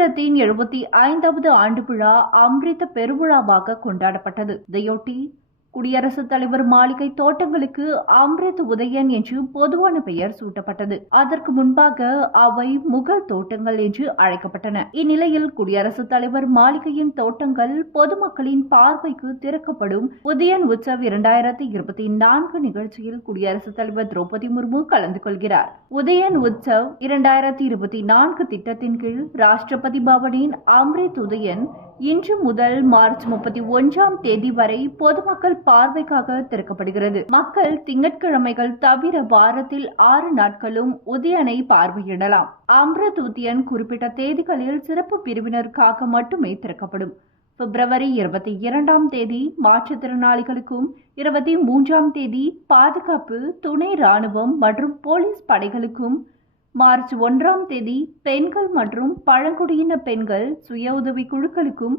சுதந்திரத்தின் 75வது ஆண்டு விழா அம்ரித் பெருவிழாவாக கொண்டாடப்பட்டது. இதையொட்டி குடியரசுத் தலைவர் மாளிகை தோட்டங்களுக்கு அம்ரித் உதயன் என்று பொதுவான பெயர் சூட்டப்பட்டது. அதற்கு முன்பாக அவை முகல் தோட்டங்கள் என்று அழைக்கப்பட்டன. இந்நிலையில் குடியரசுத் தலைவர் மாளிகையின் தோட்டங்கள் பொதுமக்களின் பார்வைக்கு திறக்கப்படும் உதயன் உற்சவ் 2024 நிகழ்ச்சியில் குடியரசுத் தலைவர் திரௌபதி முர்மு கலந்து கொள்கிறார். உதயன் உற்சவ் 2024 திட்டத்தின் கீழ் ராஷ்டிரபதி பவனின் அம்ரித் உதயன் இன்று முதல் மார்ச் 31ஆம் தேதி வரை பொதுமக்கள் பார்வைக்காக திறக்கப்படுகிறது. மக்கள் திங்கட்கிழமைகள் தவிர வாரத்தில் 6 நாட்களும் உதயனை பார்வையிடலாம். அம்ரித் உதயன் குறிப்பிட்ட தேதிகளில் சிறப்பு பிரிவினருக்காக மட்டுமே திறக்கப்படும். பிப்ரவரி 22ஆம் தேதி மாற்றுத்திறனாளிகளுக்கும், 23ஆம் தேதி பாதுகாப்பு, துணை ராணுவம் மற்றும் போலீஸ் படைகளுக்கும், மார்ச் 1ஆம் தேதி பெண்கள் மற்றும் பழங்குடியின பெண்கள் சுய உதவி குழுக்களுக்கும்,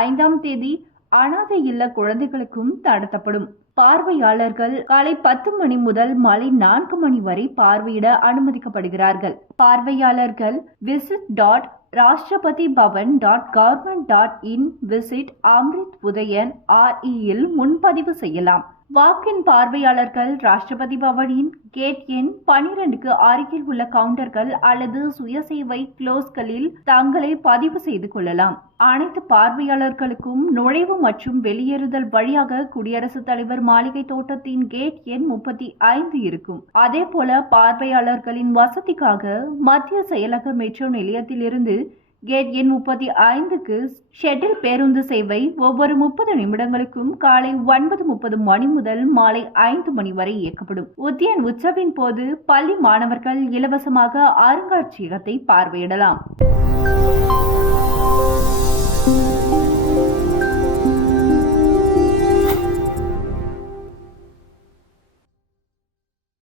5ஆம் தேதி அனாதை இல்ல குழந்தைகளுக்கும் நடத்தப்படும். பார்வையாளர்கள் காலை 10 மணி முதல் மாலை 4 மணி வரை பார்வையிட அனுமதிக்கப்படுகிறார்கள். பார்வையாளர்கள் visit.rashtrapatibhavan.government.in visit Amrit Udyan RE இல் முன்பதிவு செய்யலாம். வாக்கின் பார்வையாளர்கள் ராஷ்டிரபதி பவனின் கேட் எண் 12க்கு அருகில் உள்ள கவுண்டர்கள் அல்லது சுயசேவை கிலோஸ்களில் தங்களை பதிவு செய்து கொள்ளலாம். அனைத்து பார்வையாளர்களுக்கும் நுழைவு மற்றும் வெளியேறுதல் வழியாக குடியரசுத் தலைவர் மாளிகை தோட்டத்தின் கேட் எண் 35 இருக்கும். அதேபோல பார்வையாளர்களின் வசதிக்காக மத்திய செயலக மெட்ரோ நிலையத்திலிருந்து கேட் எண் 35க்கு ஷட்டில் பேருந்து சேவை ஒவ்வொரு 30 நிமிடங்களுக்கும் காலை 9:30 மணி முதல் மாலை 5 மணி வரை இயக்கப்படும். உதயன் உற்சவின் போது பள்ளி மாணவர்கள் இலவசமாக அருங்காட்சியகத்தை பார்வையிடலாம்.